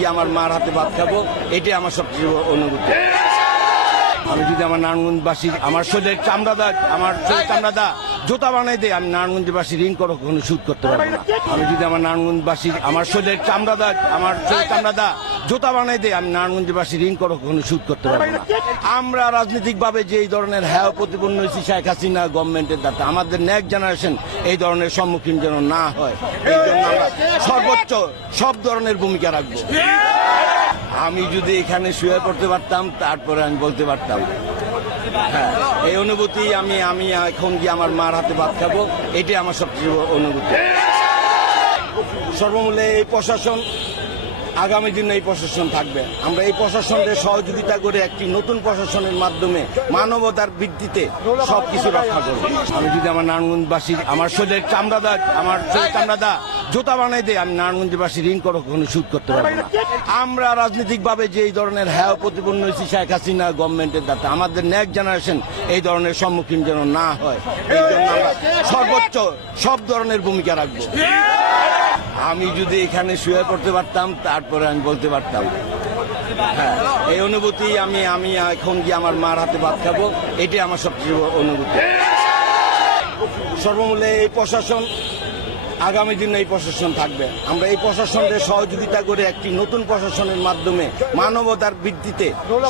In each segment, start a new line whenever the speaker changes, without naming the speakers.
গিয়ে আমার মার হাতে ভাত খাবো এটাই আমার সবচেয়ে অনুভূতি আমি যদি আমার নারায়ণগঞ্জবাসী আমার শরীরের চামড়া দা আমার শরীর চামড়া দা জোতা বানাই দেয় আমি নারায়ণগঞ্জবাসী ঋণ করো কোনো সুদ করতে পারবো না আমি যদি আমার নারায়ণগঞ্জবাসী আমার শরীরের চামড়া দা আমার শরীর চামড়া দা জোতা বানাই দিয়ে আমি নারায়ণগঞ্জবাসী ঋণ করো কোনো সুদ করতে পারবো না আমরা রাজনৈতিকভাবে যে এই ধরনের হ্যাঁ প্রতিপন্ন হয়েছি শেখ হাসিনা গভর্নমেন্টের দ্বারা আমাদের নেক্সট জেনারেশন এই ধরনের সম্মুখীন যেন না হয় এই জন্য আমরা সর্বোচ্চ সব ধরনের ভূমিকা রাখবো আমি যদি এখানে শুয়ে পড়তে পারতাম তারপরে আমি বলতে পারতাম হ্যাঁ এই অনুভূতি আমি আমি এখন গিয়ে আমার মার হাতে ভাত খাবো এটাই আমার সবচেয়ে অনুভূতি সর্বমূল্যে এই প্রশাসন আগামী দিনে এই প্রশাসন থাকবে আমরা এই প্রশাসনকে সহযোগিতা করে একটি নতুন প্রশাসনের মাধ্যমে মানবতার ভিত্তিতে সব কিছু রক্ষা করবো আমি যদি আমার নারায়ণগঞ্জবাসী আমার শরীরের চামড়াদা আমার শরীর চামড়াদা জোতা বানাই দেয় আমি নারায়ণগঞ্জবাসী ঋণ করো কখনো সুদ করতে পারবো না আমরা রাজনৈতিকভাবে যে এই ধরনের হ্যাঁ প্রতিপন্ন হয়েছি শেখ হাসিনা গভর্নমেন্টের দ্বারা আমাদের নেক্সট জেনারেশন এই ধরনের সম্মুখীন যেন না হয় এই জন্য আমরা সর্বোচ্চ সব ধরনের ভূমিকা রাখবো আমি যদি এখানে শুয়ে পড়তে পারতাম তারপরে আমি বলতে পারতাম হ্যাঁ এই অনুভূতি আমি আমি এখন গিয়ে আমার মার হাতে ভাত খাবো এটাই আমার সবচেয়ে অনুভূতি সর্বমূল্যে এই প্রশাসন আগামী দিনে এই প্রশাসন থাকবে আমরা এই প্রশাসনের সহযোগিতা করে একটি নতুন প্রশাসনের মাধ্যমে মানবতার ভিত্তিতে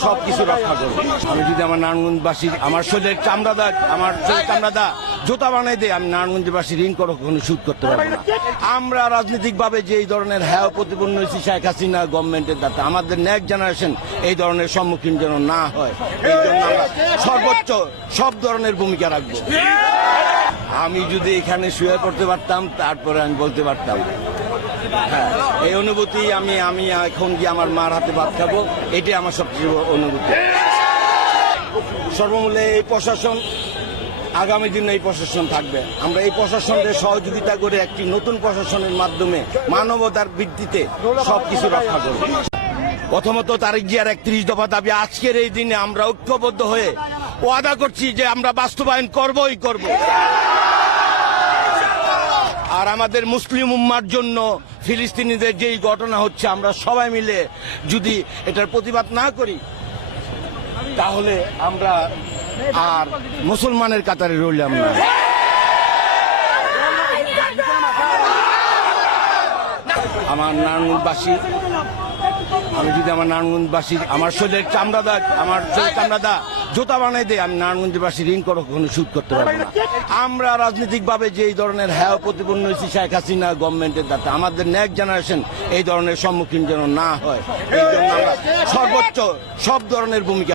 সব রক্ষা করব আমি যদি আমার নারায়ণগঞ্জবাসী আমার শরীরের চামড়াদা আমার শরীর চামড়াদা জোতা বানাই দেয় আমি নারায়ণগঞ্জবাসী ঋণ করো কখনো সুদ করতে পারবো না আমরা রাজনৈতিকভাবে যে এই ধরনের হ্যাঁ প্রতিপন্ন হয়েছি শেখ হাসিনা গভর্নমেন্টের দ্বারা আমাদের নেক্সট জেনারেশন এই ধরনের সম্মুখীন যেন না হয় এই জন্য আমরা সর্বোচ্চ সব ধরনের ভূমিকা রাখবো আমি যদি এখানে শুয়ে পড়তে পারতাম তারপরে আমি বলতে পারতাম হ্যাঁ এই অনুভূতি আমি আমি এখন গিয়ে আমার মার হাতে ভাত খাবো এটাই আমার সবচেয়ে অনুভূতি সর্বমূল্যে এই প্রশাসন আগামী দিনে এই প্রশাসন থাকবে আমরা এই প্রশাসনকে সহযোগিতা করে একটি নতুন প্রশাসনের মাধ্যমে মানবতার বৃদ্ধিতে সবকিছু রক্ষা করব প্রথমত তারিখ জিয়ার একত্রিশ দফা দাবি আজকের এই দিনে আমরা ঐক্যবদ্ধ হয়ে ওয়াদা করছি যে আমরা বাস্তবায়ন করবই করব আর আমাদের মুসলিম উম্মার জন্য ফিলিস্তিনিদের যেই ঘটনা হচ্ছে আমরা সবাই মিলে যদি এটার প্রতিবাদ না করি তাহলে আমরা আর মুসলমানের কাতারে রইলাম না আমার নানুরবাসী আমি যদি আমার নারায়ণগঞ্জবাসী আমার শরীরের দা আমার শরীর দা জোতা বানাই দেয় আমি নারায়ণগঞ্জবাসী ঋণ করো কখনো সুদ করতে পারবো না আমরা রাজনৈতিকভাবে যে এই ধরনের হ্যাঁ প্রতিপন্ন হয়েছি শেখ হাসিনা গভর্নমেন্টের দ্বারা আমাদের নেক্সট জেনারেশন এই ধরনের সম্মুখীন যেন না হয় এই জন্য আমরা সর্বোচ্চ সব ধরনের ভূমিকা